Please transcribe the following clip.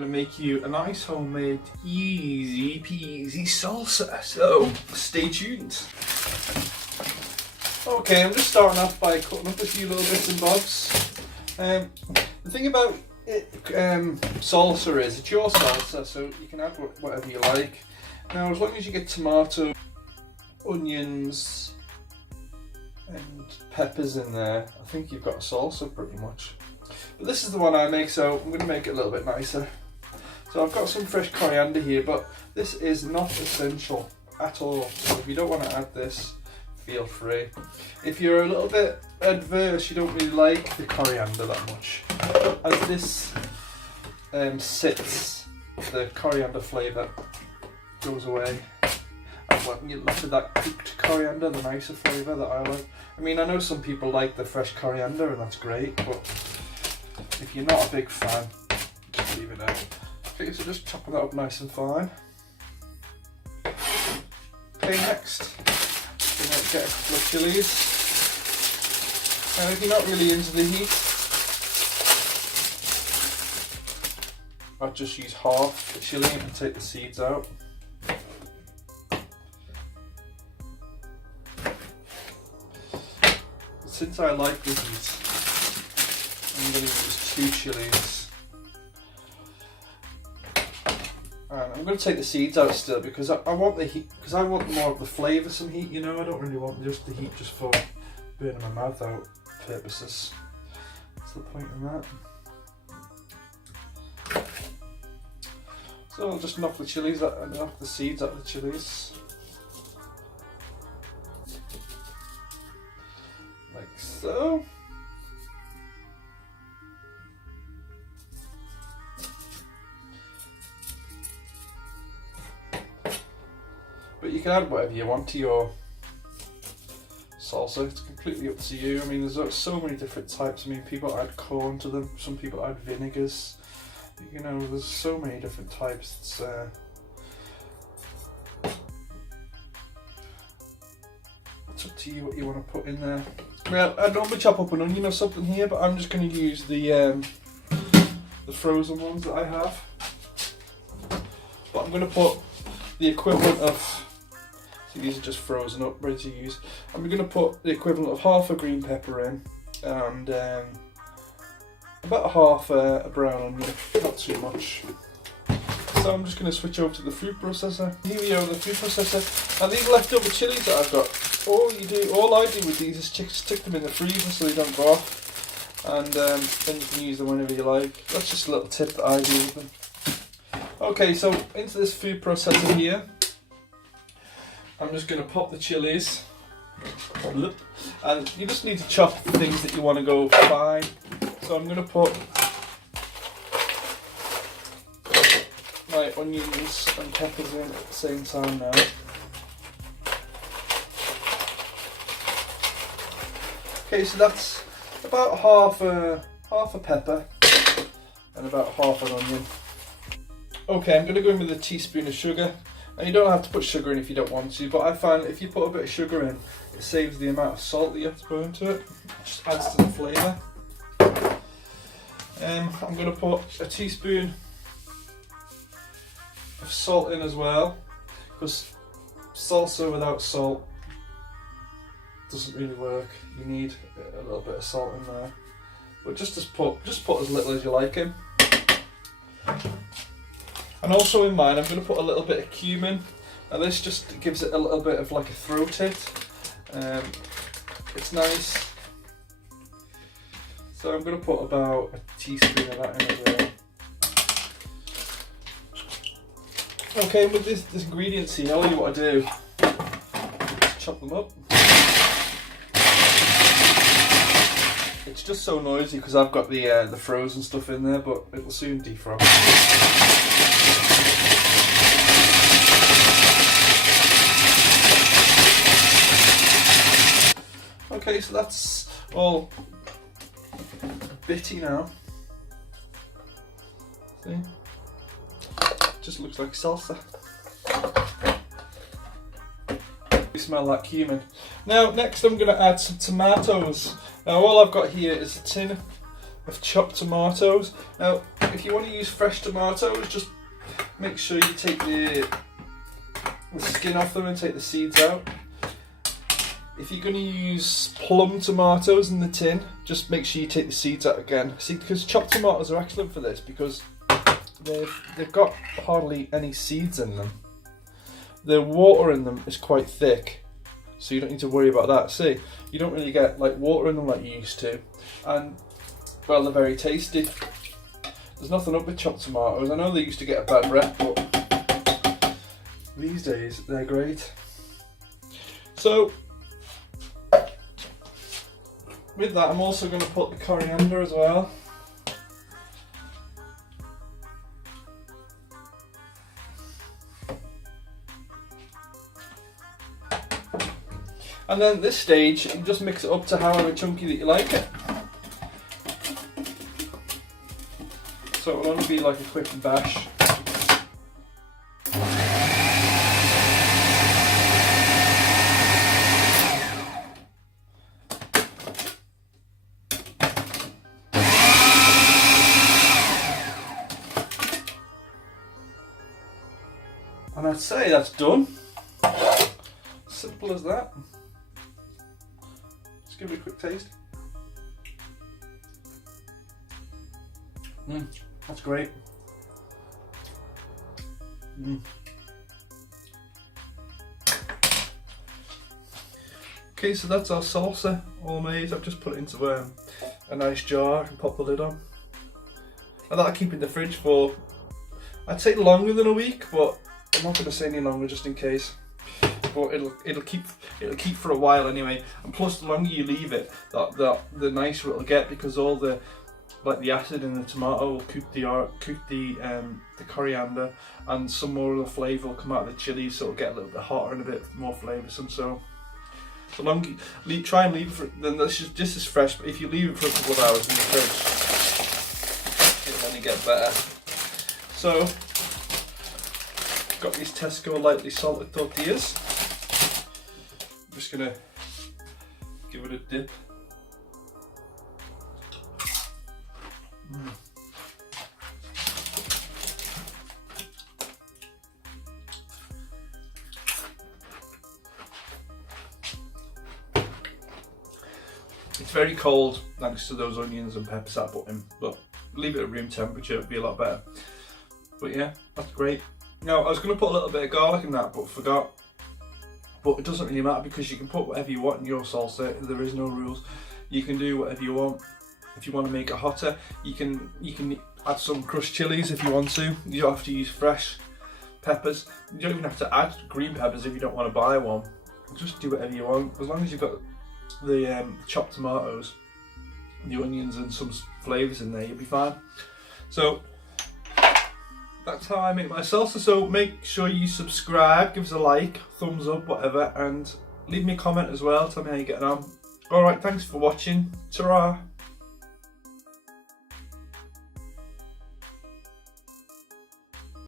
going to make you a nice homemade, easy peasy salsa. So stay tuned. Okay, I'm just starting off by cutting up a few little bits and bobs. The thing about it, salsa is it's your salsa, so you can add whatever you like. Now, as long as you get tomato, onions, and peppers in there, I think you've got a salsa pretty much. But this is the one I make, so I'm going to make it a little bit nicer. So I've got some fresh coriander here, but this is not essential at all. So if you don't want to add this, feel free. If you're a little bit adverse, you don't really like the coriander that much, as this sits, the coriander flavour goes away. And when you look at that cooked coriander, the nicer flavour that I like. I mean, I know some people like the fresh coriander, and that's great, but if you're not a big fan, just leave it out. Okay, so just chopping that up nice and fine. Okay, next, we're going to get a couple of chilies. Now, if you're not really into the heat, I'd just use half the chili and take the seeds out. Since I like the heat, I'm going to use 2 chilies. And I'm going to take the seeds out still because I want the heat, because I want more of the flavoursome heat, you know. I don't really want just the heat just for burning my mouth out purposes. What's the point in that? So I'll just knock the chilies out and knock the seeds out of the chilies. Like so. But you can add whatever you want to your salsa, it's completely up to you. I mean, there's so many different types. I mean, people add corn to them, some people add vinegars. You know, there's so many different types. It's up to you what you want to put in there. I mean, I normally chop up an onion or something here, but I'm just going to use the frozen ones that I have. But I'm going to put the equivalent of, see, these are just frozen up, ready to use. I'm going to put the equivalent of half a green pepper in, and about half a brown onion, not too much. So I'm just going to switch over to the food processor. Here we are, the food processor. And these leftover chilies that I've got, all I do with these is stick them in the freezer so they don't go off, and then you can use them whenever you like. That's just a little tip that I do with them. Okay, so into this food processor here, I'm just going to pop the chilies, and you just need to chop the things that you want to go fine. So I'm going to put my onions and peppers in at the same time now. Okay, so that's about half a pepper and about half an onion. Okay, I'm going to go in with a teaspoon of sugar. And you don't have to put sugar in if you don't want to, but I find if you put a bit of sugar in, it saves the amount of salt that you have to put into it. It just adds to the flavour. I'm going to put a teaspoon of salt in as well, because salsa without salt doesn't really work. You need a little bit of salt in there, but just put as little as you like in. And also in mine, I'm going to put a little bit of cumin. Now this just gives it a little bit of like a throat hit. It's nice. So I'm going to put about a teaspoon of that in as well. Okay, with this ingredients here, all you want to do is chop them up. It's just so noisy because I've got the frozen stuff in there, but it will soon defrost. Okay, so that's all bitty now. See? Just looks like salsa. You smell that cumin. Now, next I'm going to add some tomatoes. Now, all I've got here is a tin of chopped tomatoes. Now, if you want to use fresh tomatoes, just make sure you take the skin off them and take the seeds out. If you're going to use plum tomatoes in the tin, just make sure you take the seeds out again. See, because chopped tomatoes are excellent for this because they've got hardly any seeds in them. The water in them is quite thick, so you don't need to worry about that. See, you don't really get like water in them like you used to, and well, they're very tasty. There's nothing up with chopped tomatoes. I know they used to get a bad rep, but these days they're great. So with that, I'm also going to put the coriander as well. And then at this stage, you just mix it up to however chunky that you like it. So it will only be like a quick bash. And I'd say that's done. Simple as that. Just give it a quick taste. That's great. Okay, so that's our salsa all made. I've just put it into a nice jar and pop the lid on. And that'll keep in the fridge for, I'd say longer than a week, but I'm not going to say any longer just in case. But it'll keep for a while anyway. And plus, the longer you leave it, the nicer it'll get, because all the acid in the tomato will cook the coriander, and some more of the flavour will come out of the chili, so it'll get a little bit hotter and a bit more flavoursome. So the longer you try and leave it for, then that's just as fresh. But if you leave it for a couple of hours in the fridge, it'll only get better. So got these Tesco lightly salted tortillas. I'm just gonna give it a dip. It's very cold thanks to those onions and peppers I put in, but leave it at room temperature, it'll be a lot better. But yeah, that's great. Now, I was going to put a little bit of garlic in that, but forgot. But it doesn't really matter, because you can put whatever you want in your salsa. There is no rules. You can do whatever you want. If you want to make it hotter, you can add some crushed chilies if you want to. You don't have to use fresh peppers. You don't even have to add green peppers if you don't want to buy one. Just do whatever you want, as long as you've got the chopped tomatoes, the onions and some flavours in there, you'll be fine. So that's how I make my salsa. So make sure you subscribe, give us a like, thumbs up, whatever, and leave me a comment as well. Tell me how you're getting on. Alright, thanks for watching. Ta-ra!